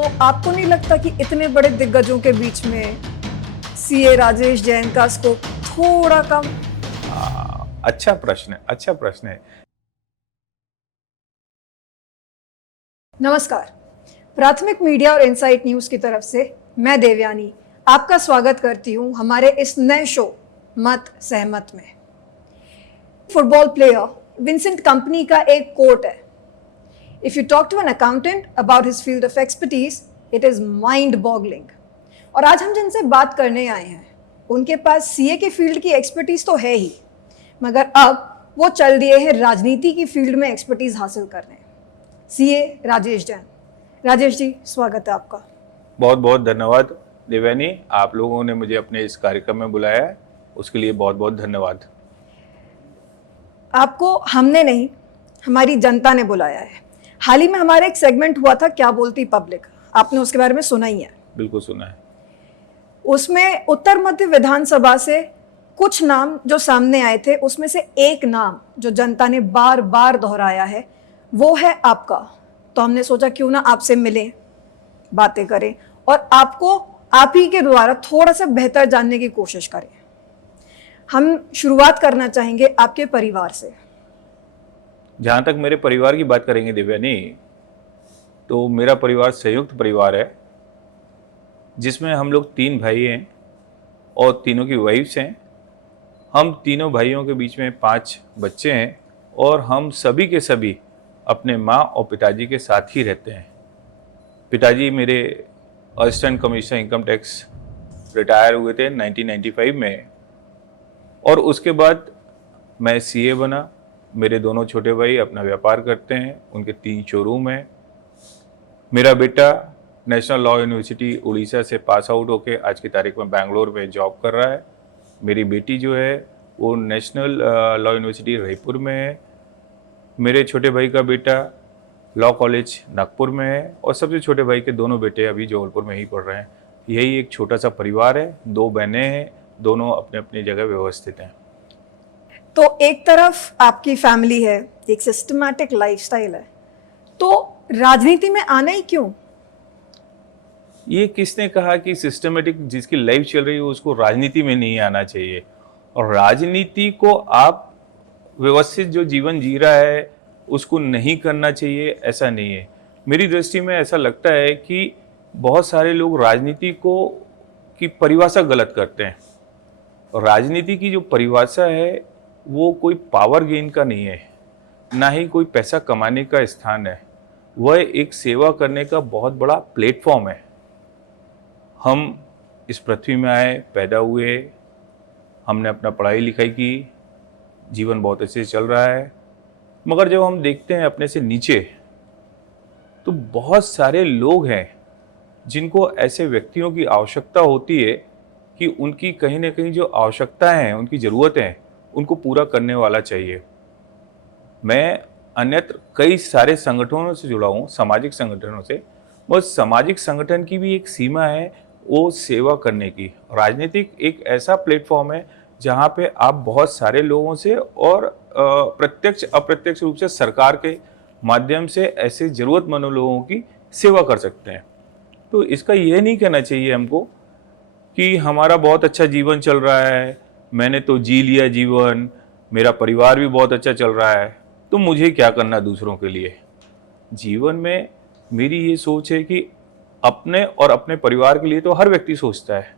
तो आपको नहीं लगता कि इतने बड़े दिग्गजों के बीच में सीए राजेश जैन का स्कोप थोड़ा कम? अच्छा प्रश्न है, अच्छा प्रश्न है। नमस्कार, प्राथमिक मीडिया और इनसाइट न्यूज की तरफ से मैं देवयानी आपका स्वागत करती हूं हमारे इस नए शो मत सहमत में। फुटबॉल प्लेयर विंसेंट कंपनी का एक कोट है, if you talk to an accountant about his field of expertise it is mind boggling. और आज हम जिनसे बात करने आए हैं उनके पास सीए के फील्ड की एक्सपर्टीज तो है ही, मगर अब वो चल दिए हैं राजनीति की फील्ड में एक्सपर्टीज हासिल करने। सीए राजेश जैन। राजेश जी, स्वागत है आपका। बहुत बहुत धन्यवाद देवयानी, आप लोगों ने मुझे अपने इस कार्यक्रम में बुलाया है, उसके लिए बहुत बहुत धन्यवाद। आपको हमने नहीं, हमारी जनता ने बुलाया है। हाल ही में हमारा एक सेगमेंट हुआ था क्या बोलती पब्लिक, आपने उसके बारे में सुना ही है। बिल्कुल सुना है। उसमें उत्तर मध्य विधानसभा से कुछ नाम जो सामने आए थे, उसमें से एक नाम जो जनता ने बार बार दोहराया है वो है आपका। तो हमने सोचा क्यों ना आपसे मिलें, बातें करें और आपको आप ही के द्वारा थोड़ा सा बेहतर जानने की कोशिश करें। हम शुरुआत करना चाहेंगे आपके परिवार से। जहाँ तक मेरे परिवार की बात करेंगे देवयानी, तो मेरा परिवार संयुक्त परिवार है, जिसमें हम लोग 3 भाई हैं और तीनों की वाइफ्स हैं। हम तीनों भाइयों के बीच में 5 बच्चे हैं और हम सभी के सभी अपने माँ और पिताजी के साथ ही रहते हैं। पिताजी मेरे assistant commissioner income tax retire हुए थे 1995 में, और उसके बाद मैं सीए बना। मेरे दोनों छोटे भाई अपना व्यापार करते हैं, उनके 3 शोरूम हैं। मेरा बेटा नेशनल लॉ यूनिवर्सिटी उड़ीसा से पास आउट होके आज की तारीख में बैंगलोर में जॉब कर रहा है। मेरी बेटी जो है वो नेशनल लॉ यूनिवर्सिटी रायपुर में है। मेरे छोटे भाई का बेटा लॉ कॉलेज नागपुर में है और सबसे छोटे भाई के दोनों बेटे अभी जबलपुर में ही पढ़ रहे हैं। यही एक छोटा सा परिवार है, 2 बहनें हैं, दोनों अपने अपनी जगह व्यवस्थित हैं। तो एक तरफ आपकी फैमिली है, एक सिस्टमैटिक लाइफस्टाइल है, तो राजनीति में आना ही क्यों? ये किसने कहा कि सिस्टमेटिक जिसकी लाइफ चल रही है उसको राजनीति में नहीं आना चाहिए? और राजनीति को आप व्यवस्थित जो जीवन जी रहा है उसको नहीं करना चाहिए, ऐसा नहीं है। मेरी दृष्टि में ऐसा लगता है कि बहुत सारे लोग राजनीति को की परिभाषा गलत करते हैं। और राजनीति की जो परिभाषा है वो कोई पावर गेन का नहीं है, ना ही कोई पैसा कमाने का स्थान है। वह एक सेवा करने का बहुत बड़ा प्लेटफॉर्म है। हम इस पृथ्वी में आए, पैदा हुए, हमने अपना पढ़ाई लिखाई की, जीवन बहुत अच्छे से चल रहा है, मगर जब हम देखते हैं अपने से नीचे तो बहुत सारे लोग हैं जिनको ऐसे व्यक्तियों की आवश्यकता होती है कि उनकी कहीं ना कहीं जो आवश्यकताएं हैं, उनकी ज़रूरतें हैं, उनको पूरा करने वाला चाहिए। मैं अन्यत्र कई सारे संगठनों से जुड़ा हूँ, सामाजिक संगठनों से। और सामाजिक संगठन की भी एक सीमा है वो सेवा करने की। राजनीतिक एक ऐसा प्लेटफॉर्म है जहाँ पे आप बहुत सारे लोगों से और प्रत्यक्ष अप्रत्यक्ष रूप से सरकार के माध्यम से ऐसे ज़रूरतमंद लोगों की सेवा कर सकते हैं। तो इसका यह नहीं कहना चाहिए हमको कि हमारा बहुत अच्छा जीवन चल रहा है, मैंने तो जी लिया जीवन, मेरा परिवार भी बहुत अच्छा चल रहा है, तो मुझे क्या करना दूसरों के लिए। जीवन में मेरी ये सोच है कि अपने और अपने परिवार के लिए तो हर व्यक्ति सोचता है,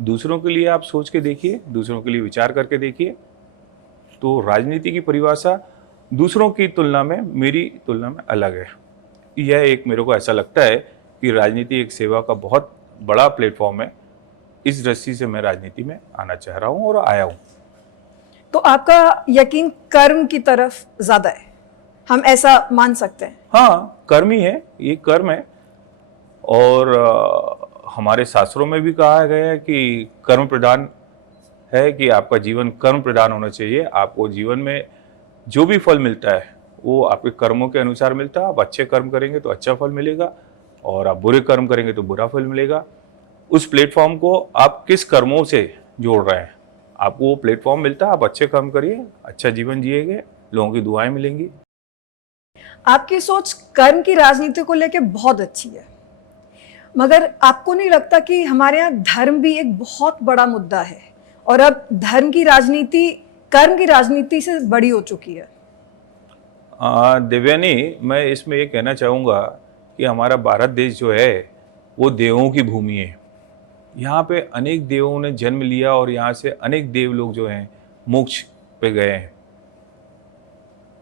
दूसरों के लिए आप सोच के देखिए, दूसरों के लिए विचार करके देखिए। तो राजनीति की परिभाषा दूसरों की तुलना में, मेरी तुलना में अलग है। यह एक मेरे को ऐसा लगता है कि राजनीति एक सेवा का बहुत बड़ा प्लेटफॉर्म है। इस दृष्टि से मैं राजनीति में आना चाह रहा हूँ और आया हूँ। तो आपका यकीन कर्म की तरफ ज्यादा है, हम ऐसा मान सकते हैं? हाँ, कर्म ही है, ये कर्म है। और हमारे शास्त्रों में भी कहा गया है कि कर्म प्रधान है, कि आपका जीवन कर्म प्रधान होना चाहिए। आपको जीवन में जो भी फल मिलता है वो आपके कर्मों के अनुसार मिलता है। आप अच्छे कर्म करेंगे तो अच्छा फल मिलेगा और आप बुरे कर्म करेंगे तो बुरा फल मिलेगा। उस प्लेटफॉर्म को आप किस कर्मों से जोड़ रहे हैं, आपको वो प्लेटफॉर्म मिलता है। आप अच्छे काम करिए, अच्छा जीवन जिएंगे, लोगों की दुआएं मिलेंगी। आपकी सोच कर्म की राजनीति को लेकर बहुत अच्छी है, मगर आपको नहीं लगता कि हमारे यहाँ धर्म भी एक बहुत बड़ा मुद्दा है और अब धर्म की राजनीति कर्म की राजनीति से बड़ी हो चुकी है? देवयानी, मैं इसमें ये कहना चाहूँगा कि हमारा भारत देश जो है वो देवों की भूमि है। यहाँ पे अनेक देवों ने जन्म लिया और यहाँ से अनेक देव लोग जो हैं मोक्ष पे गए हैं।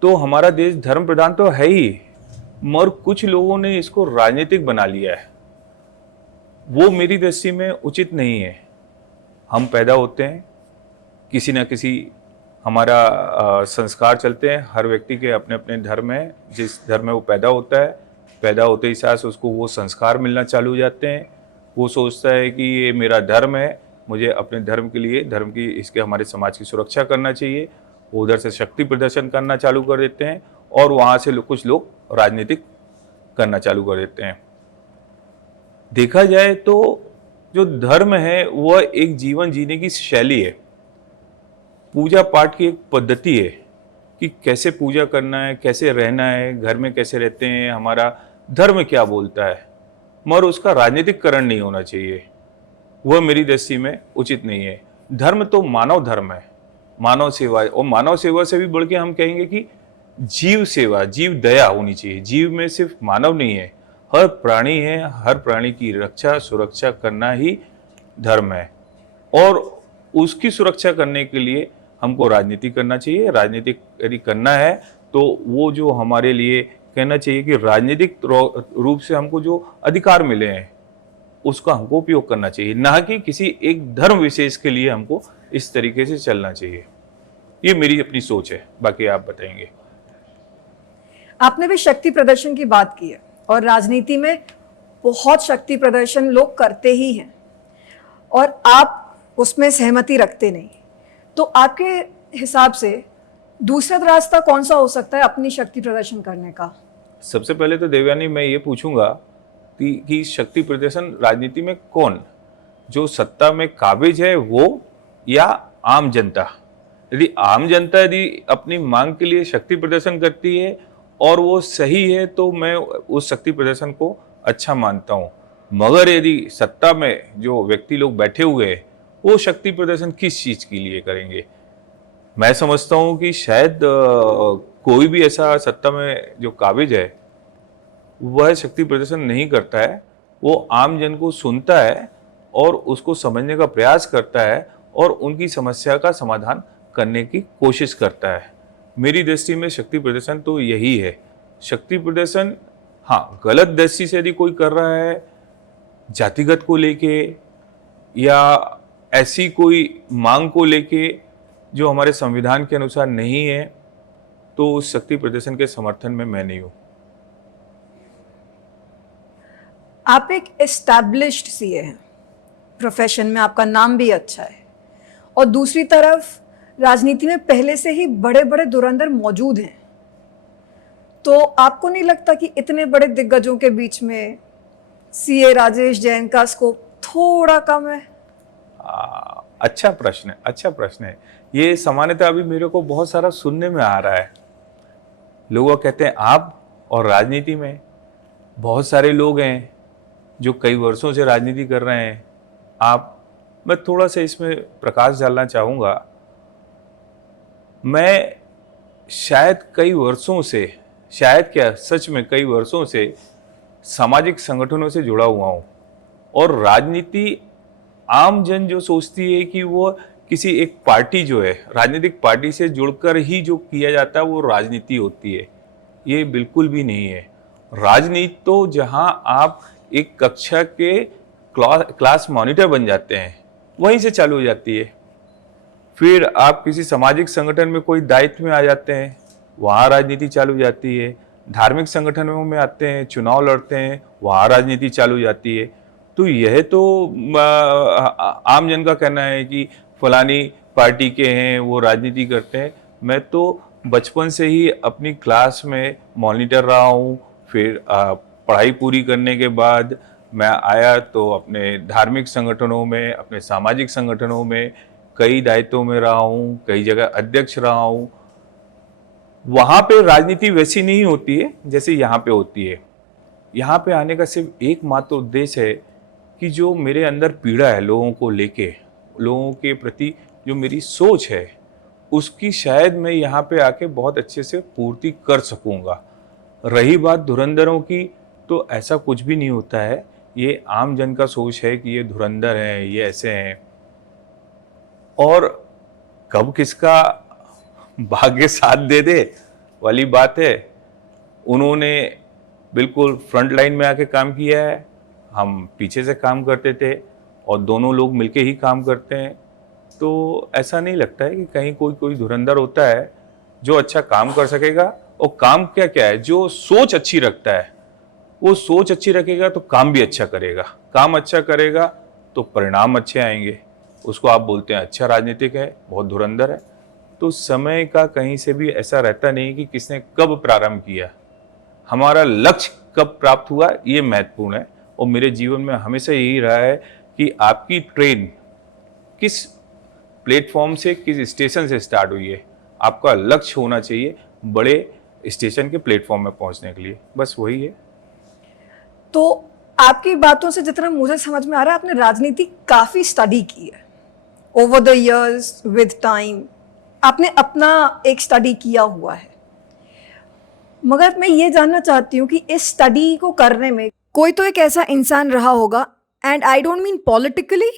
तो हमारा देश धर्म प्रधान तो है ही, मगर कुछ लोगों ने इसको राजनीतिक बना लिया है। वो मेरी दृष्टि में उचित नहीं है। हम पैदा होते हैं, किसी न किसी हमारा संस्कार चलते हैं। हर व्यक्ति के अपने अपने धर्म है, जिस धर्म में वो पैदा होता है, पैदा होते ही साथ उसको वो संस्कार मिलना चालू हो जाते हैं। वो सोचता है कि ये मेरा धर्म है, मुझे अपने धर्म के लिए, धर्म की, इसके हमारे समाज की सुरक्षा करना चाहिए। वो उधर से शक्ति प्रदर्शन करना चालू कर देते हैं और वहाँ से कुछ लोग राजनीतिक करना चालू कर देते हैं। देखा जाए तो जो धर्म है वह एक जीवन जीने की शैली है, पूजा पाठ की एक पद्धति है कि कैसे पूजा करना है, कैसे रहना है, घर में कैसे रहते हैं, हमारा धर्म क्या बोलता है, मगर उसका राजनीतिकरण नहीं होना चाहिए। वह मेरी दृष्टि में उचित नहीं है। धर्म तो मानव धर्म है, मानव सेवा है, और मानव सेवा से भी बढ़ के हम कहेंगे कि जीव सेवा, जीव दया होनी चाहिए। जीव में सिर्फ मानव नहीं है, हर प्राणी है, हर प्राणी की रक्षा सुरक्षा करना ही धर्म है। और उसकी सुरक्षा करने के लिए हमको राजनीति करना चाहिए। राजनीति यदि करना है तो वो जो हमारे लिए कहना चाहिए कि राजनीतिक रूप से हमको जो अधिकार मिले हैं उसका हमको उपयोग करना चाहिए, ना कि किसी एक धर्म विशेष के लिए हमको इस तरीके से चलना चाहिए। ये मेरी अपनी सोच है, बाकी आप बताएंगे। आपने भी शक्ति प्रदर्शन की बात की है और राजनीति में बहुत शक्ति प्रदर्शन लोग करते ही हैं और आप उसमें सहमति रखते नहीं। तो आपके हिसाब से दूसरा रास्ता कौन सा हो सकता है अपनी शक्ति प्रदर्शन करने का? सबसे पहले तो देवयानी मैं ये पूछूंगा कि शक्ति प्रदर्शन राजनीति में कौन, जो सत्ता में काबिज है वो या आम जनता? यदि आम जनता यदि अपनी मांग के लिए शक्ति प्रदर्शन करती है और वो सही है तो मैं उस शक्ति प्रदर्शन को अच्छा मानता हूँ। मगर यदि सत्ता में जो व्यक्ति लोग बैठे हुए हैं वो शक्ति प्रदर्शन किस चीज के लिए करेंगे? मैं समझता हूँ कि शायद कोई भी ऐसा सत्ता में जो काबिज है वह शक्ति प्रदर्शन नहीं करता है। वो आम जन को सुनता है और उसको समझने का प्रयास करता है और उनकी समस्या का समाधान करने की कोशिश करता है। मेरी दृष्टि में शक्ति प्रदर्शन तो यही है। शक्ति प्रदर्शन, हाँ, गलत दृष्टि से यदि कोई कर रहा है जातिगत को लेके या ऐसी कोई मांग को लेके जो हमारे संविधान के अनुसार नहीं है, तो उस शक्ति प्रदर्शन के समर्थन में मैं नहीं हूं। आप एक एस्टैब्लिश्ड सीए हैं, प्रोफेशन में आपका नाम भी अच्छा है और दूसरी तरफ राजनीति में पहले से ही बड़े बड़े धुरंधर मौजूद हैं। तो आपको नहीं लगता कि इतने बड़े दिग्गजों के बीच में सीए राजेश जैन का स्कोप थोड़ा कम है? अच्छा प्रश्न है, अच्छा प्रश्न है। ये सामान्यतः अभी मेरे को बहुत सारा सुनने में आ रहा है। लोग कहते हैं आप, और राजनीति में बहुत सारे लोग हैं जो कई वर्षों से राजनीति कर रहे हैं। मैं थोड़ा सा इसमें प्रकाश डालना चाहूँगा। मैं शायद कई वर्षों से, शायद क्या सच में कई वर्षों से सामाजिक संगठनों से जुड़ा हुआ हूँ, और राजनीति आम जन जो सोचती है कि वो किसी एक पार्टी जो है, राजनीतिक पार्टी से जुड़कर ही जो किया जाता है वो राजनीति होती है, ये बिल्कुल भी नहीं है। राजनीति तो जहां आप एक कक्षा के क्लास मॉनिटर बन जाते हैं वहीं से चालू हो जाती है। फिर आप किसी सामाजिक संगठन में कोई दायित्व में आ जाते हैं, वहाँ राजनीति चालू हो जाती है। धार्मिक संगठनों में आते हैं, चुनाव लड़ते हैं, वहाँ राजनीति चालू हो जाती है। तो यह तो आम जन का कहना है कि फलानी पार्टी के हैं वो राजनीति करते हैं। मैं तो बचपन से ही अपनी क्लास में मॉनिटर रहा हूँ। फिर पढ़ाई पूरी करने के बाद मैं आया तो अपने धार्मिक संगठनों में, अपने सामाजिक संगठनों में कई दायित्वों में रहा हूँ, कई जगह अध्यक्ष रहा हूँ। वहाँ पे राजनीति वैसी नहीं होती है जैसे यहाँ पे होती है। यहाँ पे आने का सिर्फ एकमात्र उद्देश्य है कि जो मेरे अंदर पीड़ा है लोगों को लेके, लोगों के प्रति जो मेरी सोच है, उसकी शायद मैं यहाँ पे आके बहुत अच्छे से पूर्ति कर सकूँगा। रही बात धुरंधरों की, तो ऐसा कुछ भी नहीं होता है। ये आम जन का सोच है कि ये धुरंधर हैं, ये ऐसे हैं, और कब किसका भाग्य साथ दे दे वाली बात है। उन्होंने बिल्कुल फ्रंट लाइन में आके काम किया है, हम पीछे से काम करते थे, और दोनों लोग मिलके ही काम करते हैं। तो ऐसा नहीं लगता है कि कहीं कोई धुरंधर होता है जो अच्छा काम कर सकेगा। और काम क्या क्या है, जो सोच अच्छी रखता है, वो सोच अच्छी रखेगा तो काम भी अच्छा करेगा, काम अच्छा करेगा तो परिणाम अच्छे आएंगे। उसको आप बोलते हैं अच्छा राजनीतिक है, बहुत धुरंधर है। तो समय का कहीं से भी ऐसा रहता नहीं कि किसने कब प्रारंभ किया, हमारा लक्ष्य कब प्राप्त हुआ, ये महत्वपूर्ण है। और मेरे जीवन में हमेशा यही रहा है कि आपकी ट्रेन किस प्लेटफॉर्म से, किस स्टेशन से स्टार्ट हुई है, आपका लक्ष्य होना चाहिए बड़े स्टेशन के प्लेटफॉर्म में पहुंचने के लिए, बस वही है। तो आपकी बातों से जितना मुझे समझ में आ रहा है, आपने राजनीति काफी स्टडी की है over the years, with time आपने अपना एक स्टडी किया हुआ है। मगर मैं ये जानना चाहती हूँ कि इस स्टडी को करने में कोई तो एक ऐसा इंसान रहा होगा, and I don't mean politically,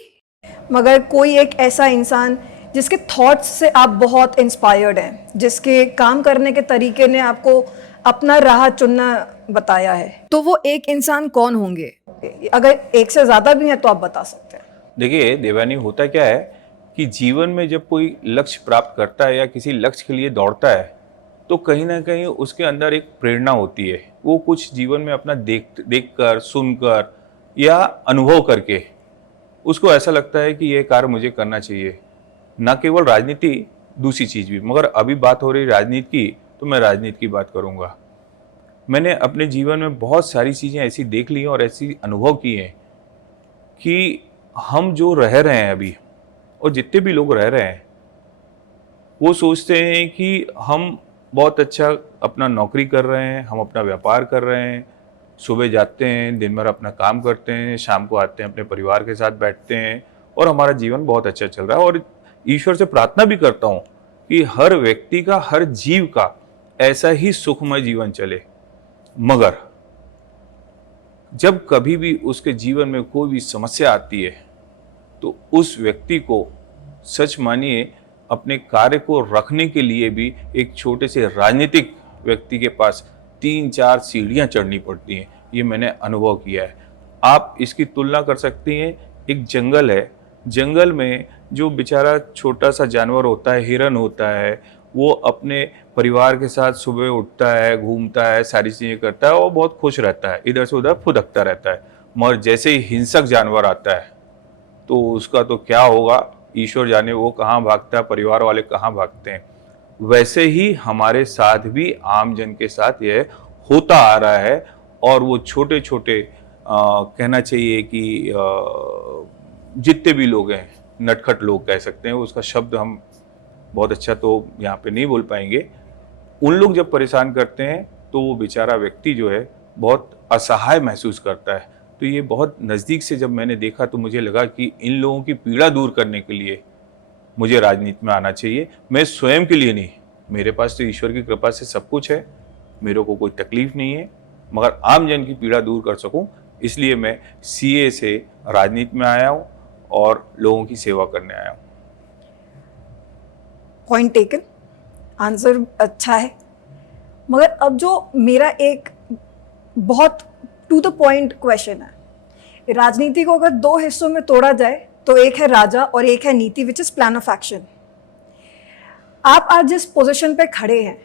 मगर कोई एक ऐसा इंसान जिसके थॉट्स से आप बहुत इंस्पायर्ड हैं, जिसके काम करने के तरीके ने आपको अपना राह चुनना बताया है, तो वो एक इंसान कौन होंगे? अगर एक से ज़्यादा भी हैं तो आप बता सकते हैं। देखिए देवानी, होता क्या है कि जीवन में जब कोई लक्ष्य प्राप्त करता है या किसी लक्ष्य के लिए दौड़ता है, तो कहीं ना कहीं उसके अंदर एक प्रेरणा होती है। वो कुछ जीवन में अपना देख कर, सुनकर या अनुभव करके उसको ऐसा लगता है कि ये कार्य मुझे करना चाहिए। न केवल राजनीति, दूसरी चीज भी। मगर अभी बात हो रही राजनीति की, तो मैं राजनीति की बात करूंगा। मैंने अपने जीवन में बहुत सारी चीजें ऐसी देख ली हैं और ऐसी अनुभव की हैं कि हम जो रह रहे हैं अभी, और जितने भी लोग रह रहे हैं, वो सोचते हैं कि हम बहुत अच्छा अपना नौकरी कर रहे हैं, हम अपना व्यापार कर रहे हैं, सुबह जाते हैं, दिन भर अपना काम करते हैं, शाम को आते हैं, अपने परिवार के साथ बैठते हैं, और हमारा जीवन बहुत अच्छा चल रहा है। और ईश्वर से प्रार्थना भी करता हूँ कि हर व्यक्ति का, हर जीव का ऐसा ही सुखमय जीवन चले। मगर जब कभी भी उसके जीवन में कोई भी समस्या आती है, तो उस व्यक्ति को सच मानिए अपने कार्य को रखने के लिए भी एक छोटे से राजनीतिक व्यक्ति के पास 3-4 सीढ़ियां चढ़नी पड़ती हैं। ये मैंने अनुभव किया है। आप इसकी तुलना कर सकती हैं, एक जंगल है, जंगल में जो बेचारा छोटा सा जानवर होता है, हिरन होता है, वो अपने परिवार के साथ सुबह उठता है, घूमता है, सारी चीज़ें करता है और बहुत खुश रहता है, इधर से उधर फुदकता रहता है। मगर जैसे ही हिंसक जानवर आता है तो उसका तो क्या होगा, ईश्वर जाने वो कहाँ भागता है, परिवार वाले कहाँ भागते हैं। वैसे ही हमारे साथ भी आम जन के साथ यह होता आ रहा है। और वो छोटे छोटे कहना चाहिए कि जितने भी लोग हैं, नटखट लोग कह सकते हैं, उसका शब्द हम बहुत अच्छा तो यहाँ पे नहीं बोल पाएंगे। उन लोग जब परेशान करते हैं तो वो बेचारा व्यक्ति जो है बहुत असहाय महसूस करता है। तो ये बहुत नज़दीक से जब मैंने देखा तो मुझे लगा कि इन लोगों की पीड़ा दूर करने के लिए मुझे राजनीति में आना चाहिए। मैं स्वयं के लिए नहीं, मेरे पास तो ईश्वर की कृपा से सब कुछ है, मेरे को कोई तकलीफ नहीं है, मगर आम जन की पीड़ा दूर कर सकूं, इसलिए मैं सीए से राजनीति में आया हूं और लोगों की सेवा करने आया हूं। पॉइंट टेकन, आंसर अच्छा है। मगर अब जो मेरा एक बहुत टू द पॉइंट क्वेश्चन है, राजनीति को अगर दो हिस्सों में तोड़ा जाए तो एक है राजा और एक है नीति, which is plan of action. आप आज जिस पोजीशन पे खड़े हैं,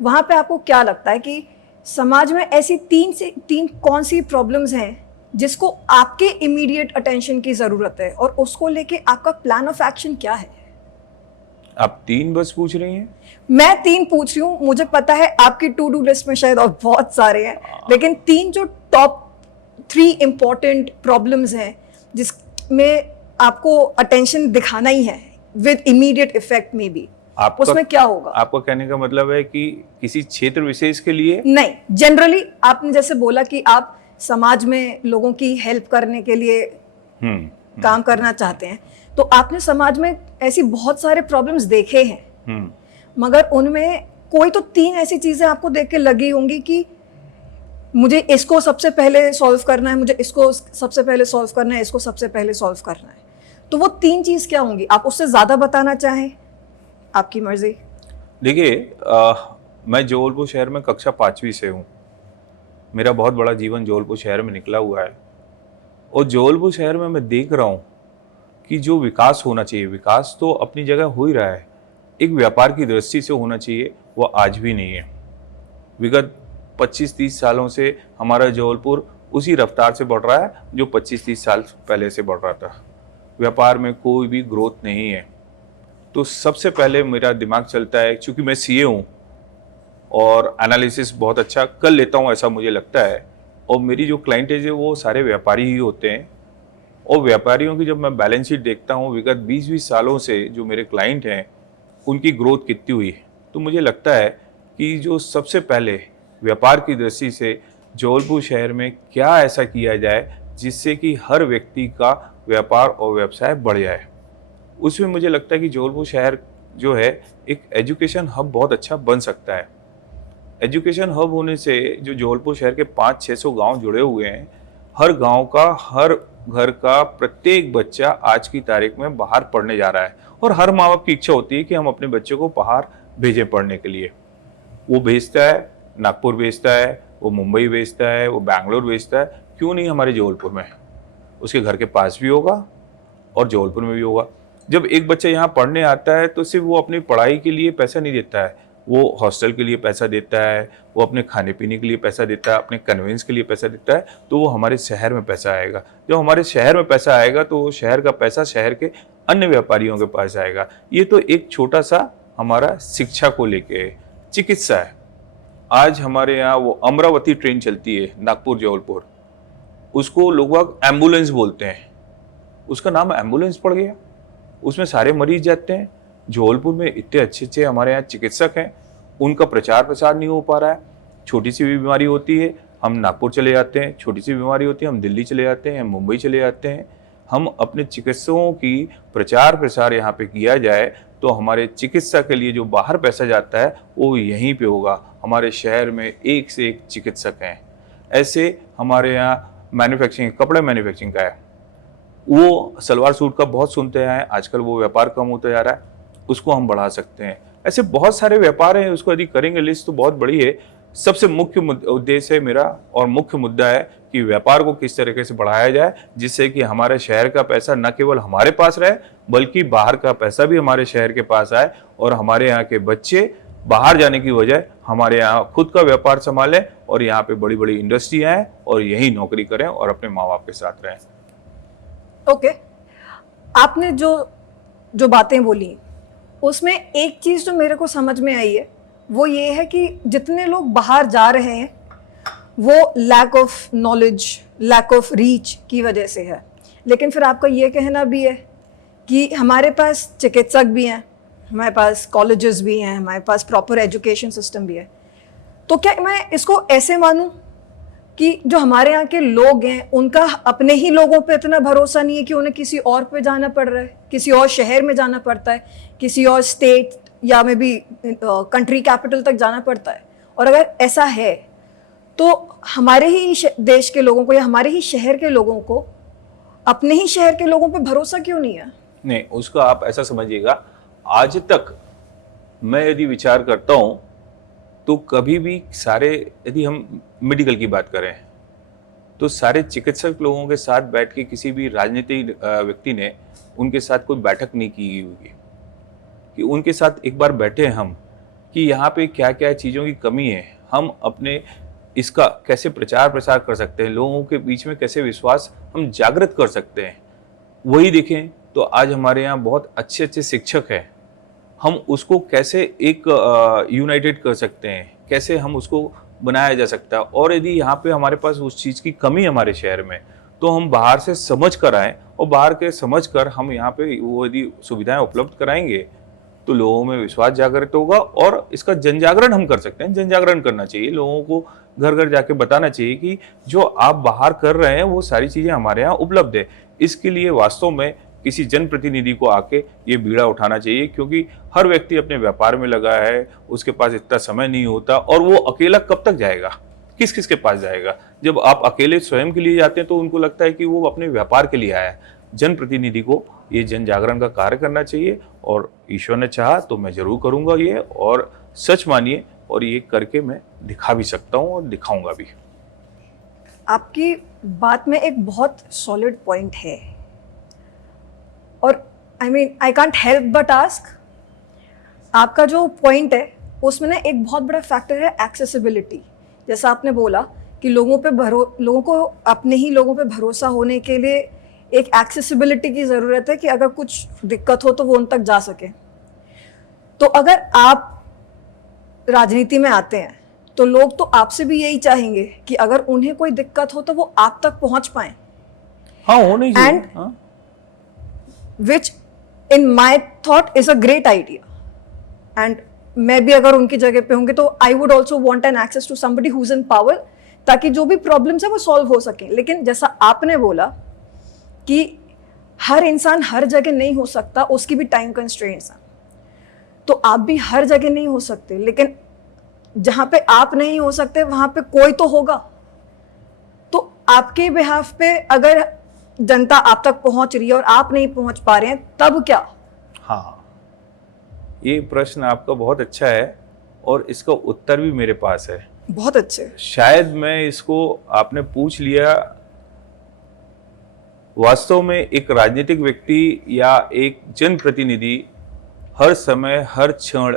वहां पे आपको क्या लगता है कि समाज में ऐसी तीन कौन सी प्रॉब्लम्स हैं जिसको आपके इमीडिएट अटेंशन की जरूरत है, और उसको लेके आपका प्लान ऑफ एक्शन क्या है? आप 3 बस पूछ रही हैं? मैं 3 पूछ रही हूँ, मुझे पता है आपकी टू डू लिस्ट में शायद और बहुत सारे हैं, लेकिन 3 जो टॉप 3 इंपॉर्टेंट प्रॉब्लम्स हैं जिसमें आपको अटेंशन दिखाना ही है विद इमीडिएट इफेक्ट में भी, उसमें क्या होगा? आपका कहने का मतलब है कि किसी क्षेत्र विशेष के लिए नहीं, जनरली आपने जैसे बोला कि आप समाज में लोगों की हेल्प करने के लिए काम करना चाहते हैं, तो आपने समाज में ऐसी बहुत सारे प्रॉब्लम्स देखे हैं, मगर उनमें कोई तो 3 ऐसी चीजें आपको देख के लगी होंगी कि मुझे इसको सबसे पहले सॉल्व करना है, मुझे इसको सबसे पहले सॉल्व करना है, इसको सबसे पहले सॉल्व करना है। तो वो 3 चीज क्या होंगी? आप उससे ज्यादा बताना चाहें, आपकी मर्जी। देखिए, मैं जबलपुर शहर में कक्षा 5वीं से हूँ। मेरा बहुत बड़ा जीवन जबलपुर शहर में निकला हुआ है, और जबलपुर शहर में मैं देख रहा हूँ कि जो विकास होना चाहिए, विकास तो अपनी जगह हो ही रहा है, एक व्यापार की दृष्टि से होना चाहिए, वो आज भी नहीं है। विगत 25-30 सालों से हमारा जबलपुर उसी रफ्तार से बढ़ रहा है जो 25-30 साल पहले से बढ़ रहा था। व्यापार में कोई भी ग्रोथ नहीं है। तो सबसे पहले मेरा दिमाग चलता है, क्योंकि मैं सीए हूँ और एनालिसिस बहुत अच्छा कर लेता हूँ ऐसा मुझे लगता है, और मेरी जो क्लाइंटेज है वो सारे व्यापारी ही होते हैं। और व्यापारियों की जब मैं बैलेंस शीट देखता हूँ विगत 20-20 सालों से जो मेरे क्लाइंट हैं उनकी ग्रोथ कितनी हुई है, तो मुझे लगता है कि जो सबसे पहले व्यापार की दृष्टि से जबलपुर शहर में क्या ऐसा किया जाए जिससे कि हर व्यक्ति का व्यापार और व्यवसाय बढ़ जाए। उसमें मुझे लगता है कि जबलपुर शहर जो है एक एजुकेशन हब बहुत अच्छा बन सकता है। एजुकेशन हब होने से जो जबलपुर शहर के 500-600 गांव जुड़े हुए हैं, हर गांव का, हर घर का प्रत्येक बच्चा आज की तारीख में बाहर पढ़ने जा रहा है, और हर माँ बाप की इच्छा होती है कि हम अपने बच्चों को बाहर भेजें पढ़ने के लिए। वो भेजता है, नागपुर भेजता है, वो मुंबई भेजता है, वो बैंगलोर भेजता है, क्यों नहीं हमारे जबलपुर में? उसके घर के पास भी होगा और जबलपुर में भी होगा। जब एक बच्चा यहाँ पढ़ने आता है तो सिर्फ वो अपनी पढ़ाई के लिए पैसा नहीं देता है, वो हॉस्टल के लिए पैसा देता है, वो अपने खाने पीने के लिए पैसा देता है, अपने कन्वेंस के लिए पैसा देता है, तो वो हमारे शहर में पैसा आएगा। जब हमारे शहर में पैसा आएगा तो वो शहर का पैसा शहर के अन्य व्यापारियों के पास आएगा। ये तो एक छोटा सा हमारा शिक्षा को लेके। चिकित्सा है, आज हमारे यहाँ वो अमरावती ट्रेन चलती है नागपुर जबलपुर, उसको लोग एम्बुलेंस बोलते हैं, उसका नाम एम्बुलेंस पड़ गया, उसमें सारे मरीज जाते हैं। जबलपुर में इतने अच्छे अच्छे हमारे यहाँ चिकित्सक हैं, उनका प्रचार प्रसार नहीं हो पा रहा है। छोटी सी भी बीमारी होती है हम नागपुर चले जाते हैं, छोटी सी बीमारी होती है हम दिल्ली चले जाते हैं, मुंबई चले जाते हैं। हम अपने चिकित्सकों की प्रचार प्रसार यहाँ पे किया जाए तो हमारे चिकित्सा के लिए जो बाहर पैसा जाता है वो यहीं पे होगा। हमारे शहर में एक से एक चिकित्सक हैं। ऐसे हमारे यहाँ मैन्युफैक्चरिंग, कपड़े मैन्युफैक्चरिंग का है, वो सलवार सूट का बहुत सुनते हैं, आजकल वो व्यापार कम होता जा रहा है, उसको हम बढ़ा सकते हैं। ऐसे बहुत सारे व्यापार हैं, उसको यदि करेंगे लिस्ट तो बहुत बड़ी है। सबसे मुख्य उद्देश्य है मेरा और मुख्य मुद्दा है कि व्यापार को किस तरीके से बढ़ाया जाए जिससे कि हमारे शहर का पैसा न केवल हमारे पास रहे बल्कि बाहर का पैसा भी हमारे शहर के पास आए, और हमारे यहाँ के बच्चे बाहर जाने की वजह हमारे यहाँ खुद का व्यापार संभालें और यहाँ पे बड़ी बड़ी इंडस्ट्रियाँ हैं और यही नौकरी करें और अपने माँ बाप के साथ रहें। ओके, आपने जो बातें बोली उसमें एक चीज जो मेरे को समझ में आई है वो ये है कि जितने लोग बाहर जा रहे हैं वो lack of knowledge, lack of reach की वजह से है। लेकिन फिर आपका ये कहना भी है कि हमारे पास चिकित्सक भी हैं, हमारे पास कॉलेजेस भी हैं, हमारे पास प्रॉपर एजुकेशन सिस्टम भी है। तो क्या मैं इसको ऐसे मानूं कि जो हमारे यहाँ के लोग हैं उनका अपने ही लोगों पे इतना भरोसा नहीं है कि उन्हें किसी और पे जाना पड़ रहा है, किसी और शहर में जाना पड़ता है, किसी और स्टेट या में भी कंट्री कैपिटल तक जाना पड़ता है? और अगर ऐसा है तो हमारे ही देश के लोगों को या हमारे ही शहर के लोगों को अपने ही शहर के लोगों पे भरोसा क्यों नहीं है? नहीं, उसका आप ऐसा समझिएगा, आज तक मैं यदि विचार करता हूँ तो कभी भी सारे, यदि हम मेडिकल की बात करें तो सारे चिकित्सक लोगों के साथ बैठ के किसी भी राजनीतिक व्यक्ति ने उनके साथ कोई बैठक नहीं की होगी कि उनके साथ एक बार बैठे हम कि यहाँ पे क्या क्या चीज़ों की कमी है, हम अपने इसका कैसे प्रचार प्रसार कर सकते हैं, लोगों के बीच में कैसे विश्वास हम जागृत कर सकते हैं। वही देखें तो आज हमारे यहाँ बहुत अच्छे अच्छे शिक्षक हैं, हम उसको कैसे एक यूनाइटेड कर सकते हैं, कैसे हम उसको बनाया जा सकता है। और यदि यहाँ पे हमारे पास उस चीज़ की कमी हमारे शहर में तो हम बाहर से समझ कर आएँ और बाहर के समझ कर हम यहाँ पे वो यदि सुविधाएं उपलब्ध कराएंगे तो लोगों में विश्वास जागृत होगा और इसका जन जागरण हम कर सकते हैं। जन जागरण करना चाहिए, लोगों को घर घर जाके बताना चाहिए कि जो आप बाहर कर रहे हैं वो सारी चीजें हमारे यहाँ उपलब्ध है। इसके लिए वास्तव में किसी जनप्रतिनिधि को आके ये बीड़ा उठाना चाहिए, क्योंकि हर व्यक्ति अपने व्यापार में लगा है, उसके पास इतना समय नहीं होता, और वो अकेला कब तक जाएगा, किस किस के पास जाएगा। जब आप अकेले स्वयं के लिए जाते हैं तो उनको लगता है कि वो अपने व्यापार के लिए आया है। जनप्रतिनिधि को ये जन जागरण का कार्य करना चाहिए, और ईश्वर ने चाहा तो मैं जरूर करूंगा ये, और सच मानिए, और ये करके मैं दिखा भी सकता हूँ और दिखाऊंगा भी। आपकी बात में एक बहुत सॉलिड पॉइंट है, और I can't help but ask, आपका जो पॉइंट है उसमें ना एक बहुत बड़ा फैक्टर है एक्सेसिबिलिटी। जैसा आपने बोला कि लोगों को अपने ही लोगों पे भरोसा होने के लिए एक एक्सेसिबिलिटी की ज़रूरत है कि अगर कुछ दिक्कत हो तो वो उन तक जा सके। तो अगर आप राजनीति में आते हैं तो लोग तो आपसे भी यही चाहेंगे कि अगर उन्हें कोई दिक्कत हो तो वो आप तक पहुंच पाए। हाँ, होना ही चाहिए। And which in my thought is a great idea, and मैं भी अगर उनकी जगह पे होंगे तो I would also want an access to somebody who's in power, ताकि जो भी प्रॉब्लम्स है वो सॉल्व हो सके। लेकिन जैसा आपने बोला कि हर इंसान हर जगह नहीं हो सकता, उसकी भी टाइम कंस्ट्रेंट्स हैं, तो आप भी हर जगह नहीं हो सकते, लेकिन जहां पे आप नहीं हो सकते वहां पे कोई तो होगा। तो आपके बिहाफ पे अगर जनता आप तक पहुंच रही है और आप नहीं पहुंच पा रहे हैं, तब क्या? हाँ, ये प्रश्न आपका बहुत अच्छा है और इसका उत्तर भी मेरे पास है। बहुत अच्छे। शायद मैं इसको आपने पूछ लिया, वास्तव में एक राजनीतिक व्यक्ति या एक जनप्रतिनिधि हर समय हर क्षण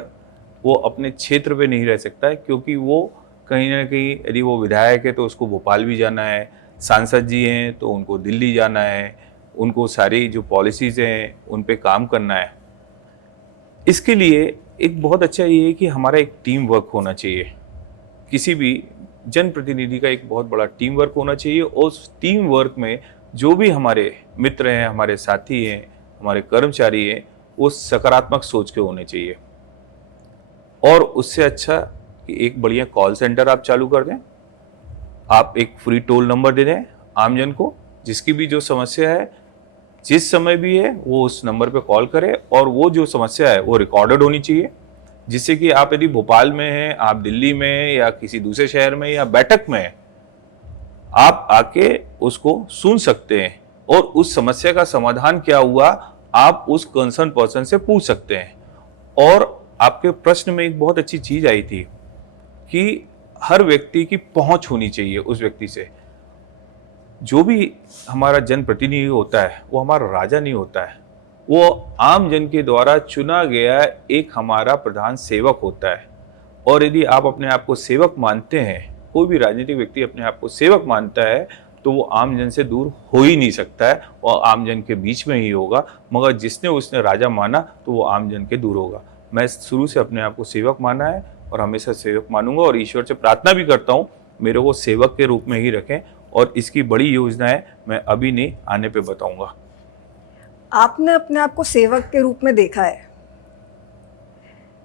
वो अपने क्षेत्र पे नहीं रह सकता है, क्योंकि वो कहीं ना कहीं, यदि वो विधायक है तो उसको भोपाल भी जाना है, सांसद जी हैं तो उनको दिल्ली जाना है, उनको सारी जो पॉलिसीज़ हैं उन पे काम करना है। इसके लिए एक बहुत अच्छा ये है कि हमारा एक टीम वर्क होना चाहिए। किसी भी जनप्रतिनिधि का एक बहुत बड़ा टीम वर्क होना चाहिए, और उस टीम वर्क में जो भी हमारे मित्र हैं, हमारे साथी हैं, हमारे कर्मचारी हैं, वो सकारात्मक सोच के होने चाहिए। और उससे अच्छा कि एक बढ़िया कॉल सेंटर आप चालू कर दें, आप एक फ्री टोल नंबर दे दें आमजन को, जिसकी भी जो समस्या है जिस समय भी है वो उस नंबर पे कॉल करे, और वो जो समस्या है वो रिकॉर्डेड होनी चाहिए, जिससे कि आप यदि भोपाल में हैं, आप दिल्ली में हैं, या किसी दूसरे शहर में या बैठक में हैं, आप आके उसको सुन सकते हैं, और उस समस्या का समाधान क्या हुआ आप उस कंसर्न पर्सन से पूछ सकते हैं। और आपके प्रश्न में एक बहुत अच्छी चीज आई थी कि हर व्यक्ति की पहुंच होनी चाहिए उस व्यक्ति से। जो भी हमारा जनप्रतिनिधि होता है वो हमारा राजा नहीं होता है, वो आम जन के द्वारा चुना गया एक हमारा प्रधान सेवक होता है। और यदि आप अपने आप को सेवक मानते हैं, कोई भी राजनीतिक व्यक्ति अपने आप को सेवक मानता है, तो वो आम जन से दूर हो ही नहीं सकता है, और आम जन के बीच में ही होगा। मगर जिसने उसने राजा माना तो वो आम जन के दूर होगा। मैं शुरू से अपने आप को सेवक माना है और हमेशा सेवक मानूंगा, और ईश्वर से प्रार्थना भी करता हूँ मेरे को सेवक के रूप में ही रखें, और इसकी बड़ी योजनाएं मैं अभी नहीं आने पे बताऊंगा। आपने अपने आप को सेवक के रूप में देखा है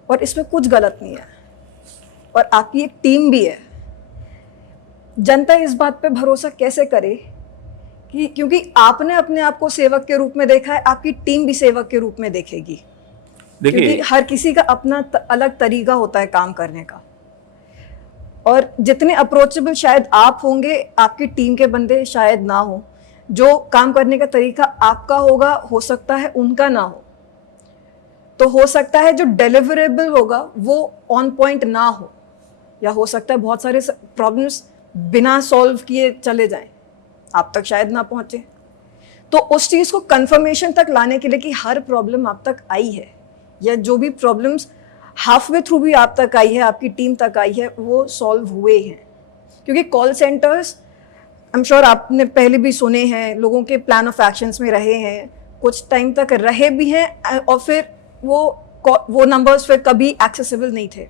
और इसमें कुछ गलत नहीं है, और आपकी एक टीम भी है। जनता इस बात पे भरोसा कैसे करे कि क्योंकि आपने अपने आप को सेवक के रूप में देखा है, आपकी टीम भी सेवक के रूप में देखेगी। क्योंकि हर किसी का अपना अलग तरीका होता है काम करने का, और जितने अप्रोचेबल शायद आप होंगे, आपकी टीम के बंदे शायद ना हो। जो काम करने का तरीका आपका होगा, हो सकता है उनका ना हो, तो हो सकता है जो डिलीवरेबल होगा वो ऑन पॉइंट ना हो, या हो सकता है बहुत सारे प्रॉब्लम्स बिना सॉल्व किए चले जाएं, आप तक शायद ना पहुंचे। तो उस चीज़ को कंफर्मेशन तक लाने के लिए कि हर प्रॉब्लम आप तक आई है, या जो भी प्रॉब्लम्स हाफ वे थ्रू भी आप तक आई है, आपकी टीम तक आई है, वो सॉल्व हुए हैं। क्योंकि call centres, I am sure आपने पहले भी सुने हैं, लोगों के प्लान ऑफ एक्शंस में रहे हैं, कुछ टाइम तक रहे भी हैं, और फिर वो नंबर्स फिर कभी एक्सेसिबल नहीं थे।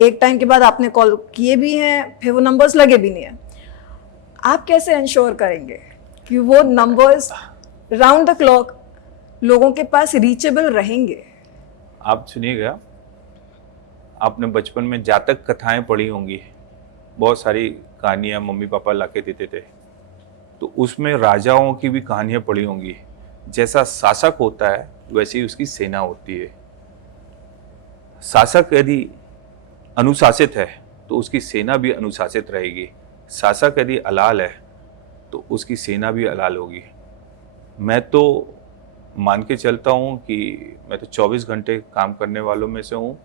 एक टाइम के बाद आपने कॉल किए भी हैं, फिर वो नंबर्स लगे भी नहीं हैं। आप कैसे इंश्योर करेंगे कि वो नंबर्स राउंड द क्लॉक लोगों के पास रीचेबल रहेंगे? आप सुनिएगा, आपने बचपन में जातक कथाएं पढ़ी होंगी, बहुत सारी कहानियां मम्मी पापा लाके देते थे, तो उसमें राजाओं की भी कहानियां पढ़ी होंगी। जैसा शासक होता है वैसी ही उसकी सेना होती है। शासक यदि अनुशासित है तो उसकी सेना भी अनुशासित रहेगी। शासक यदि अलाल है तो उसकी सेना भी अलाल होगी। मैं तो मान के चलता हूँ कि मैं तो 24 घंटे काम करने वालों में से हूँ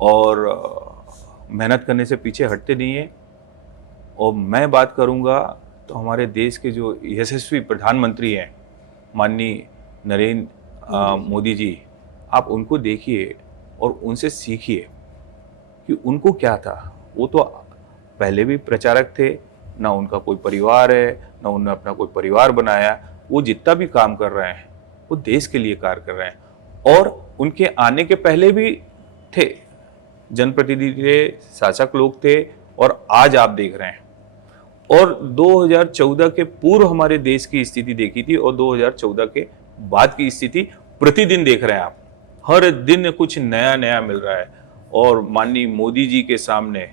और मेहनत करने से पीछे हटते नहीं है। और मैं बात करूँगा तो हमारे देश के जो यशस्वी प्रधानमंत्री हैं, माननीय नरेंद्र मोदी जी, आप उनको देखिए और उनसे सीखिए कि उनको क्या था। वो तो पहले भी प्रचारक थे, ना उनका कोई परिवार है, ना उन्होंने अपना कोई परिवार बनाया। वो जितना भी काम कर रहे हैं वो देश के लिए कार्य कर रहे हैं। और उनके आने के पहले भी थे, जनप्रतिनिधि थे, शासक लोग थे, और आज आप देख रहे हैं। और 2014 के पूर्व हमारे देश की स्थिति देखी थी और 2014 के बाद की स्थिति प्रतिदिन देख रहे हैं आप। हर दिन कुछ नया नया मिल रहा है। और माननीय मोदी जी के सामने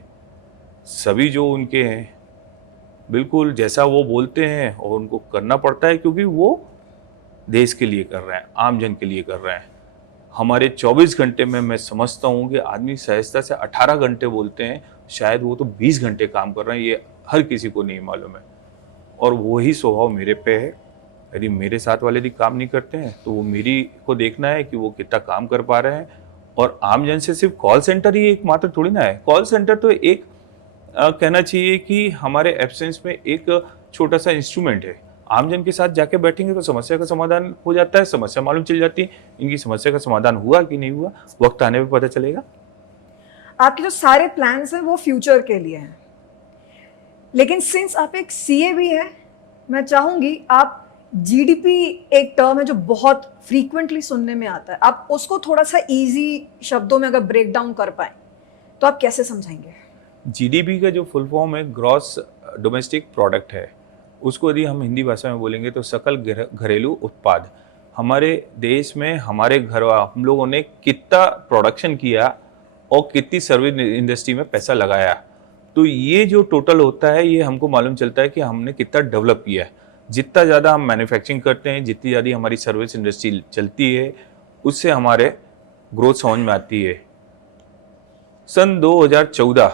सभी जो उनके हैं, बिल्कुल जैसा वो बोलते हैं और उनको करना पड़ता है, क्योंकि वो देश के लिए कर रहे हैं, आम जन के लिए कर रहे हैं। हमारे 24 घंटे में मैं समझता हूँ कि आदमी सहजता से 18 घंटे बोलते हैं, शायद वो तो 20 घंटे काम कर रहे हैं, ये हर किसी को नहीं मालूम है। और वही स्वभाव मेरे पे है। यदि मेरे साथ वाले यदि काम नहीं करते हैं तो वो मेरी को देखना है कि वो कितना काम कर पा रहे हैं। और आम जन से सिर्फ कॉल सेंटर ही एकमात्र थोड़ी ना है। कॉल सेंटर तो एक कहना चाहिए कि हमारे एब्सेंस में एक छोटा सा इंस्ट्रूमेंट है। आम जन के साथ जाके बैठेंगे तो समस्या का समाधान हो जाता है, समस्या मालूम चल जाती है। इनकी समस्या का समाधान हुआ कि नहीं हुआ, वक्त आने पे पता चलेगा। आपके जो सारे प्लान्स हैं वो फ्यूचर के लिए हैं, लेकिन सिंस आप एक सीए भी हैं, मैं चाहूंगी आप जीडीपी एक टर्म है जो बहुत फ्रीक्वेंटली सुनने में आता है, आप उसको थोड़ा सा इजी शब्दों में अगर ब्रेक डाउन कर पाए तो आप कैसे समझाएंगे? जीडीपी का जो फुल फॉर्म है ग्रॉस डोमेस्टिक प्रोडक्ट है। उसको यदि हम हिंदी भाषा में बोलेंगे तो सकल घरेलू उत्पाद। हमारे देश में हमारे घर हम लोगों ने कितना प्रोडक्शन किया और कितनी सर्विस इंडस्ट्री में पैसा लगाया, तो ये जो टोटल होता है ये हमको मालूम चलता है कि हमने कितना डेवलप किया है। जितना ज़्यादा हम मैन्युफैक्चरिंग करते हैं, जितनी ज़्यादा हमारी सर्विस इंडस्ट्री चलती है, उससे हमारे ग्रोथ समझ में आती है। सन 2014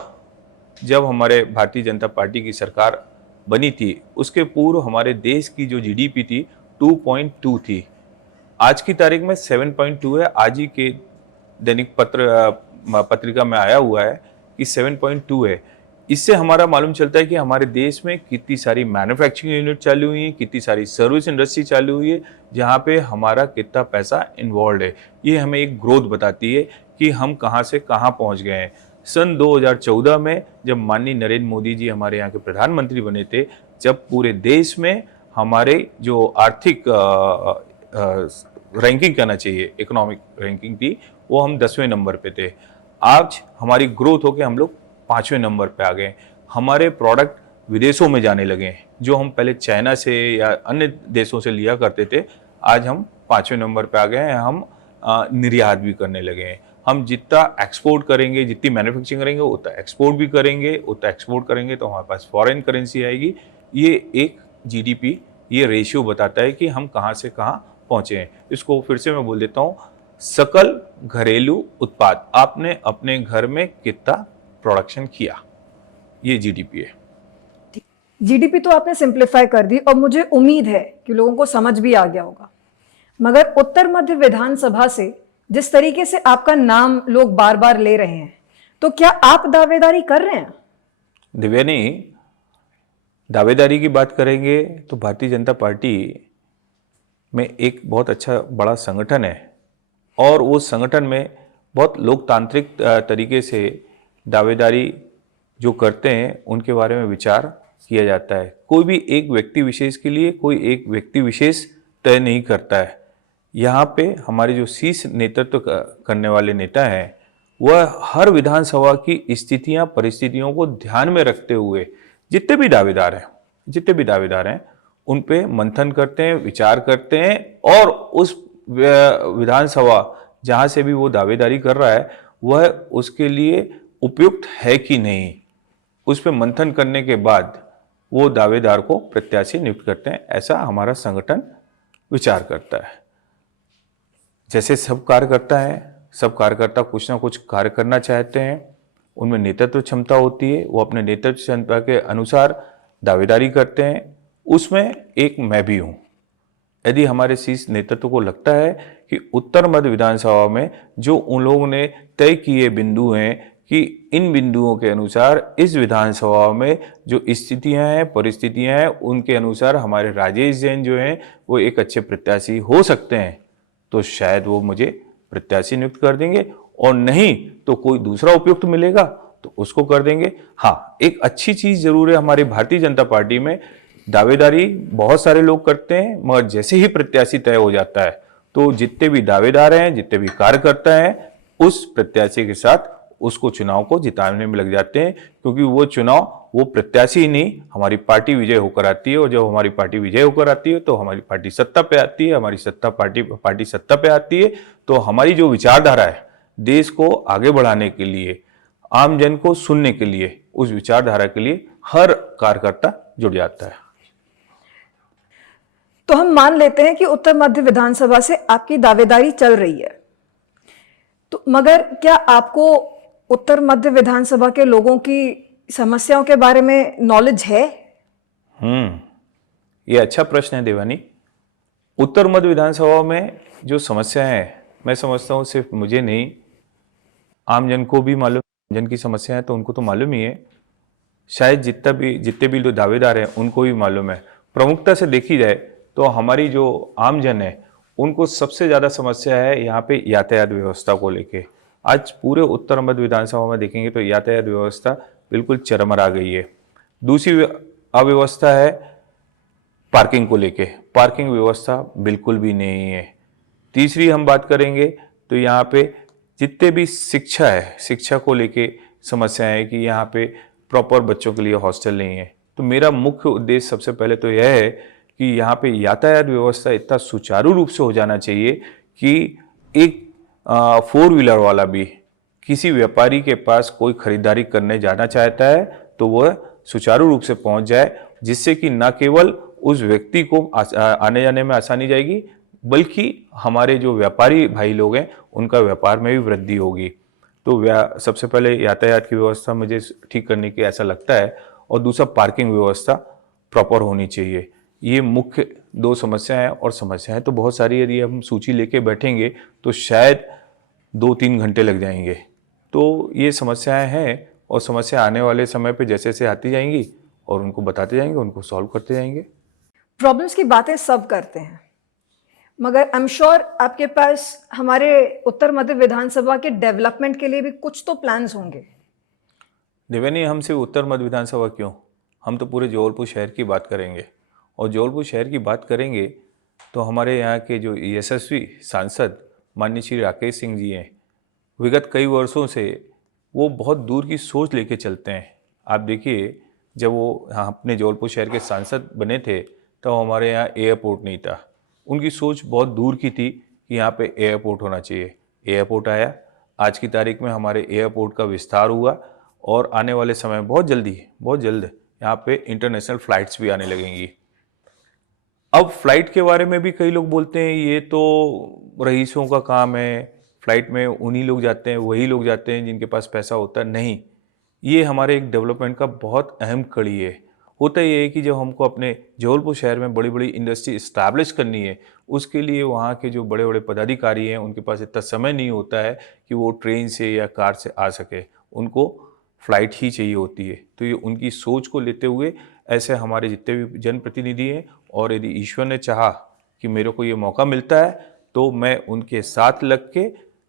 जब हमारे भारतीय जनता पार्टी की सरकार बनी थी, उसके पूर्व हमारे देश की जो जीडीपी थी 2.2 थी। आज की तारीख में 7.2 है। आज ही के दैनिक पत्रिका में आया हुआ है कि 7.2 है। इससे हमारा मालूम चलता है कि हमारे देश में कितनी सारी मैन्युफैक्चरिंग यूनिट चालू हुई है, कितनी सारी सर्विस इंडस्ट्री चालू हुई है, जहाँ पे हमारा कितना पैसा इन्वॉल्व है। ये हमें एक ग्रोथ बताती है कि हम कहाँ से कहाँ पहुँच गए हैं। सन 2014 में जब माननीय नरेंद्र मोदी जी हमारे यहाँ के प्रधानमंत्री बने थे, जब पूरे देश में हमारे जो आर्थिक रैंकिंग करना चाहिए, इकोनॉमिक रैंकिंग थी, वो हम 10वें नंबर पे थे। आज हमारी ग्रोथ होकर हम लोग 5वें नंबर पे आ गए। हमारे प्रोडक्ट विदेशों में जाने लगे। जो हम पहले चाइना से या अन्य देशों से लिया करते थे, आज हम 5वें नंबर पे आ गए हैं। हम निर्यात भी करने लगे हैं। हम जितना एक्सपोर्ट करेंगे, जितनी मैन्युफैक्चरिंग करेंगे, उतना एक्सपोर्ट भी करेंगे। उतना एक्सपोर्ट करेंगे तो हमारे पास फॉरेन करेंसी आएगी। ये एक जीडीपी, ये रेशियो बताता है कि हम कहाँ से कहाँ पहुँचे हैं। इसको फिर से मैं बोल देता हूँ, सकल घरेलू उत्पाद। आपने अपने घर में कितना प्रोडक्शन किया, ये जीडीपी है। जीडीपी तो आपने सिंप्लीफाई कर दी और मुझे उम्मीद है कि लोगों को समझ भी आ गया होगा, मगर उत्तर मध्य विधानसभा से जिस तरीके से आपका नाम लोग बार बार ले रहे हैं, तो क्या आप दावेदारी कर रहे हैं? दिव्यानी, दावेदारी की बात करेंगे तो भारतीय जनता पार्टी में एक बहुत अच्छा बड़ा संगठन है और वो संगठन में बहुत लोकतांत्रिक तरीके से दावेदारी जो करते हैं उनके बारे में विचार किया जाता है। कोई भी एक व्यक्ति विशेष के लिए कोई एक व्यक्ति विशेष तय नहीं करता है। यहाँ पे हमारे जो शीर्ष नेतृत्व करने वाले नेता हैं, वह हर विधानसभा की स्थितियाँ परिस्थितियों को ध्यान में रखते हुए जितने भी दावेदार हैं उन पे मंथन करते हैं, विचार करते हैं और उस विधानसभा जहाँ से भी वो दावेदारी कर रहा है वह उसके लिए उपयुक्त है कि नहीं, उस पर मंथन करने के बाद वो दावेदार को प्रत्याशी नियुक्त करते हैं, ऐसा हमारा संगठन विचार करता है। जैसे सब कार्यकर्ता हैं, सब कार्यकर्ता कुछ ना कुछ कार्य करना चाहते हैं, उनमें नेतृत्व क्षमता होती है, वो अपने नेतृत्व क्षमता के अनुसार दावेदारी करते हैं, उसमें एक मैं भी हूँ। यदि हमारे शीर्ष नेतृत्व को लगता है कि उत्तर मध्य विधानसभा में जो उन लोगों ने तय किए बिंदु हैं कि इन बिंदुओं के अनुसार इस विधानसभा में जो स्थितियां हैं, परिस्थितियां हैं, उनके अनुसार हमारे राजेश जैन जो हैं वो एक अच्छे प्रत्याशी हो सकते हैं, तो शायद वो मुझे प्रत्याशी नियुक्त कर देंगे, और नहीं तो कोई दूसरा उपयुक्त मिलेगा तो उसको कर देंगे। हाँ, एक अच्छी चीज जरूर है हमारी भारतीय जनता पार्टी में, दावेदारी बहुत सारे लोग करते हैं, मगर जैसे ही प्रत्याशी तय हो जाता है तो जितने भी दावेदार हैं, जितने भी कार्यकर्ता हैं, उस प्रत्याशी के साथ उसको चुनाव को जिताने में लग जाते हैं, क्योंकि वो चुनाव वो प्रत्याशी ही नहीं, हमारी पार्टी विजय होकर आती है, और जब हमारी पार्टी विजय होकर आती है तो हमारी पार्टी सत्ता पे आती है, हमारी पार्टी सत्ता पे आती है तो हमारी जो विचारधारा है देश को आगे बढ़ाने के लिए, आम जन को सुनने के लिए, उस विचारधारा के लिए हर कार्यकर्ता जुड़ जाता है। तो हम मान लेते हैं कि उत्तर मध्य विधानसभा से आपकी दावेदारी चल रही है, तो मगर क्या आपको उत्तर मध्य विधानसभा के लोगों की समस्याओं के बारे में नॉलेज है? ये अच्छा प्रश्न है देवानी। उत्तर मध्य विधानसभा में जो समस्या है, मैं समझता हूँ सिर्फ मुझे नहीं, आम जन को भी मालूम, जन की समस्या है तो उनको तो मालूम ही है, शायद जितने भी लोग दावेदार हैं उनको भी मालूम है। प्रमुखता से देखी जाए तो हमारी जो आम जन है उनको सबसे ज़्यादा समस्या है यहाँ पे यातायात व्यवस्था को लेके। आज पूरे उत्तर मध्य विधानसभा में देखेंगे तो यातायात व्यवस्था बिल्कुल चरमरा गई है। दूसरी अव्यवस्था है पार्किंग को लेके, पार्किंग व्यवस्था बिल्कुल भी नहीं है। तीसरी हम बात करेंगे तो यहाँ पे जितने भी शिक्षा है, शिक्षा को लेके समस्या है कि यहाँ पे प्रॉपर बच्चों के लिए हॉस्टल नहीं है। तो मेरा मुख्य उद्देश्य सबसे पहले तो यह है कि यहाँ पे यातायात व्यवस्था इतना सुचारू रूप से हो जाना चाहिए कि एक 4 व्हीलर वाला भी किसी व्यापारी के पास कोई खरीदारी करने जाना चाहता है तो वह सुचारू रूप से पहुंच जाए, जिससे कि न केवल उस व्यक्ति को आने जाने में आसानी जाएगी, बल्कि हमारे जो व्यापारी भाई लोग हैं उनका व्यापार में भी वृद्धि होगी। तो सबसे पहले यातायात की व्यवस्था मुझे ठीक करने की ऐसा लगता है, और दूसरा पार्किंग व्यवस्था प्रॉपर होनी चाहिए। ये मुख्य 2 समस्याएं हैं, और समस्याएं तो बहुत सारी, यदि हम सूची लेके बैठेंगे तो शायद 2-3 घंटे लग जाएंगे। तो ये समस्याएं हैं, और समस्या आने वाले समय पे जैसे जैसे आती जाएंगी और उनको बताते जाएंगे, उनको सॉल्व करते जाएंगे। प्रॉब्लम्स की बातें सब करते हैं, मगर आई एम श्योर आपके पास हमारे उत्तर मध्य विधानसभा के डेवलपमेंट के लिए भी कुछ तो प्लान्स होंगे। देवेनी, हम सिर्फ उत्तर मध्य विधानसभा क्यों, हम तो पूरे जबलपुर शहर की बात करेंगे। और जबलपुर शहर की बात करेंगे तो हमारे यहाँ के जो यशस्वी सांसद माननीय श्री राकेश सिंह जी हैं, विगत कई वर्षों से वो बहुत दूर की सोच लेके चलते हैं। आप देखिए, जब वो यहाँ अपने जबलपुर शहर के सांसद बने थे तो हमारे यहाँ एयरपोर्ट नहीं था। उनकी सोच बहुत दूर की थी कि यहाँ पे एयरपोर्ट होना चाहिए। एयरपोर्ट आया, आज की तारीख में हमारे एयरपोर्ट का विस्तार हुआ, और आने वाले समय बहुत जल्द यहाँ पे इंटरनेशनल फ़्लाइट्स भी आने लगेंगी। अब फ्लाइट के बारे में भी कई लोग बोलते हैं ये तो रईसों का काम है, फ्लाइट में उन्हीं लोग जाते हैं, वही लोग जाते हैं जिनके पास पैसा होता है। नहीं, ये हमारे एक डेवलपमेंट का बहुत अहम कड़ी है। होता ये है कि जब हमको अपने जबलपुर शहर में बड़ी बड़ी इंडस्ट्री इस्टेब्लिश करनी है, उसके लिए वहाँ के जो बड़े बड़े पदाधिकारी हैं उनके पास इतना समय नहीं होता है कि वो ट्रेन से या कार से आ सके, उनको फ्लाइट ही चाहिए होती है। तो ये उनकी सोच को लेते हुए ऐसे हमारे जितने भी जनप्रतिनिधि हैं, और यदि ईश्वर ने चाहा कि मेरे को ये मौका मिलता है तो मैं उनके साथ लग के,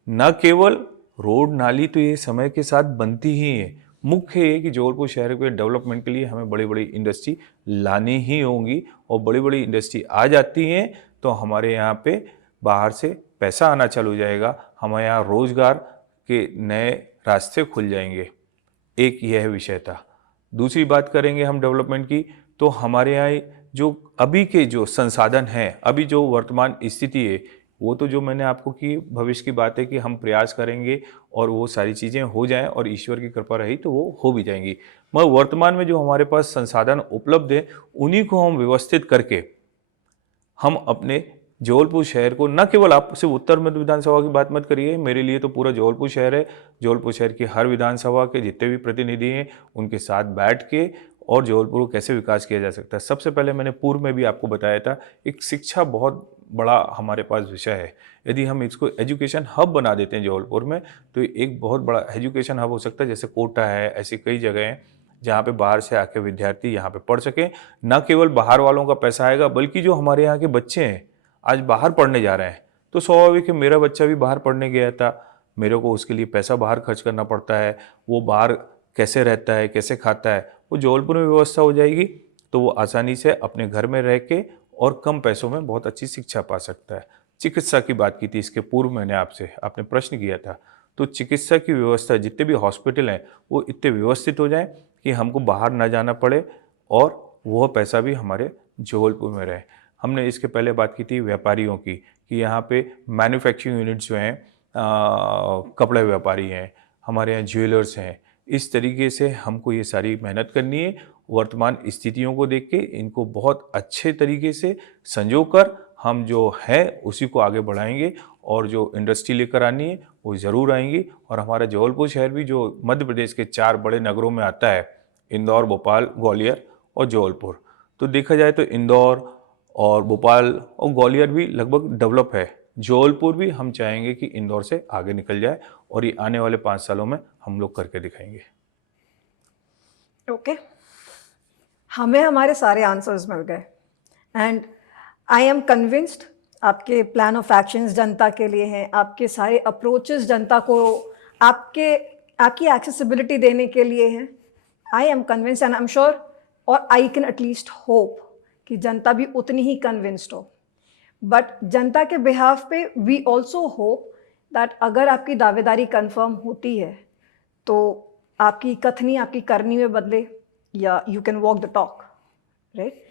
न केवल रोड नाली तो ये समय के साथ बनती ही है, मुख्य है कि जबलपुर शहर के डेवलपमेंट के लिए हमें बड़ी बड़ी इंडस्ट्री लानी ही होंगी, और बड़ी बड़ी इंडस्ट्री आ जाती हैं तो हमारे यहाँ पे बाहर से पैसा आना चालू हो जाएगा, हमारे यहाँ रोजगार के नए रास्ते खुल जाएंगे। एक यह विषय था। दूसरी बात करेंगे हम डेवलपमेंट की, तो हमारे यहाँ जो अभी के जो संसाधन हैं, अभी जो वर्तमान स्थिति है, वो तो जो मैंने आपको की भविष्य की बात है कि हम प्रयास करेंगे और वो सारी चीज़ें हो जाएं और ईश्वर की कृपा रही तो वो हो भी जाएंगी। मगर वर्तमान में जो हमारे पास संसाधन उपलब्ध है उन्हीं को हम व्यवस्थित करके हम अपने जबलपुर शहर को, न केवल आप सिर्फ उत्तर मध्य विधानसभा की बात मत करिए, मेरे लिए तो पूरा जबलपुर शहर है। जबलपुर शहर की हर विधानसभा के जितने भी प्रतिनिधि हैं उनके साथ बैठ के और जबलपुर को कैसे विकास किया जा सकता है। सबसे पहले मैंने पूर्व में भी आपको बताया था, एक शिक्षा बहुत बड़ा हमारे पास विषय है। यदि हम इसको एजुकेशन हब बना देते हैं जबलपुर में तो एक बहुत बड़ा एजुकेशन हब हो सकता है। जैसे कोटा है, ऐसी कई जगह हैं जहाँ पे बाहर से आके विद्यार्थी यहाँ पे पढ़ सकें। न केवल बाहर वालों का पैसा आएगा बल्कि जो हमारे यहाँ के बच्चे हैं आज बाहर पढ़ने जा रहे हैं, तो स्वाभाविक है मेरा बच्चा भी बाहर पढ़ने गया था, मेरे को उसके लिए पैसा बाहर खर्च करना पड़ता है। वो बाहर कैसे रहता है, कैसे खाता है, वो जबलपुर में व्यवस्था हो जाएगी तो वो आसानी से अपने घर में रह के और कम पैसों में बहुत अच्छी शिक्षा पा सकता है। चिकित्सा की बात की थी इसके पूर्व मैंने आपसे, आपने प्रश्न किया था, तो चिकित्सा की व्यवस्था जितने भी हॉस्पिटल हैं वो इतने व्यवस्थित हो जाएं कि हमको बाहर ना जाना पड़े और वह पैसा भी हमारे जबलपुर में रहे। हमने इसके पहले बात की थी व्यापारियों की कि यहाँ पे मैन्युफैक्चरिंग यूनिट्स जो हैं, कपड़े व्यापारी हैं, हमारे यहाँ ज्वेलर्स हैं, इस तरीके से हमको ये सारी मेहनत करनी है। वर्तमान स्थितियों को देख के इनको बहुत अच्छे तरीके से संजो कर हम जो है उसी को आगे बढ़ाएंगे और जो इंडस्ट्री लेकर आनी है वो ज़रूर आएंगी। और हमारा जबलपुर शहर भी जो मध्य प्रदेश के 4 बड़े नगरों में आता है, इंदौर, भोपाल, ग्वालियर और जबलपुर, तो देखा जाए तो इंदौर और भोपाल और ग्वालियर भी लगभग डेवलप है। जबलपुर भी हम चाहेंगे कि इंदौर से आगे निकल जाए और ये आने वाले 5 सालों में हम लोग करके दिखाएंगे। ओके, हमें हमारे सारे आंसर्स मिल गए एंड आई एम कन्विंस्ड आपके प्लान ऑफ एक्शंस जनता के लिए हैं, आपके सारे अप्रोचेस जनता को आपकी एक्सेसिबिलिटी देने के लिए हैं। I am convinced and I am sure और आई कैन एटलीस्ट होप कि जनता भी उतनी ही कन्विंस्ड हो। बट जनता के बिहाफ पे वी ऑल्सो होप दैट अगर आपकी दावेदारी कंफर्म होती है तो आपकी कथनी आपकी करनी में बदले या you can walk the talk, right.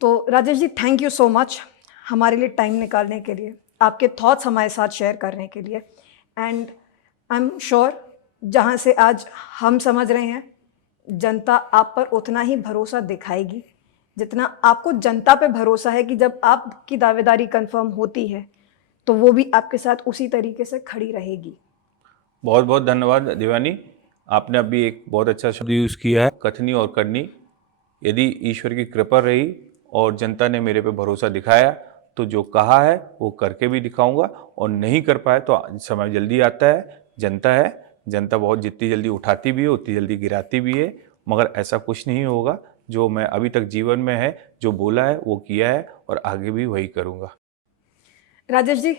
तो Rajesh ji, thank you so much हमारे लिए टाइम निकालने के लिए, आपके थॉट्स हमारे साथ शेयर करने के लिए। एंड आई एम श्योर जहाँ से आज हम समझ रहे हैं जनता आप पर उतना ही भरोसा दिखाएगी जितना आपको जनता पे भरोसा है कि जब आपकी दावेदारी कंफर्म होती है तो वो भी आपके साथ उसी तरीके से खड़ी रहेगी। बहुत बहुत धन्यवाद देवानी, आपने अभी एक बहुत अच्छा शब्द यूज़ किया है, कथनी और करनी। यदि ईश्वर की कृपा रही और जनता ने मेरे पे भरोसा दिखाया तो जो कहा है वो करके भी दिखाऊंगा, और नहीं कर पाए तो समय जल्दी आता है। जनता बहुत जितनी जल्दी उठाती भी है उतनी जल्दी गिराती भी है, मगर ऐसा कुछ नहीं होगा। जो मैं अभी तक जीवन में है, जो बोला है वो किया है और आगे भी वही करूँगा। Rajesh ji,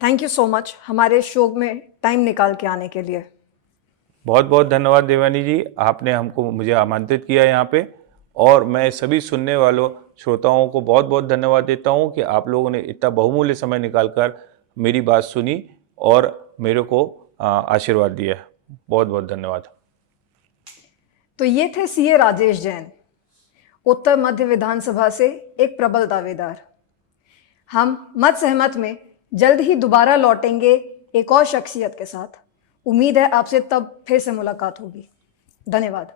thank you so much हमारे शो में टाइम निकाल के आने के लिए। बहुत बहुत धन्यवाद देवानी जी, आपने मुझे आमंत्रित किया यहाँ पे, और मैं सभी सुनने वालों श्रोताओं को बहुत बहुत धन्यवाद देता हूँ कि आप लोगों ने इतना बहुमूल्य समय निकालकर मेरी बात सुनी और मेरे को आशीर्वाद दिया। बहुत बहुत धन्यवाद। तो ये थे सीए राजेश जैन, उत्तर मध्य विधानसभा से एक प्रबल दावेदार। हम मत सहमत में जल्द ही दोबारा लौटेंगे एक और शख्सियत के साथ। उम्मीद है आपसे तब फिर से मुलाकात होगी। धन्यवाद।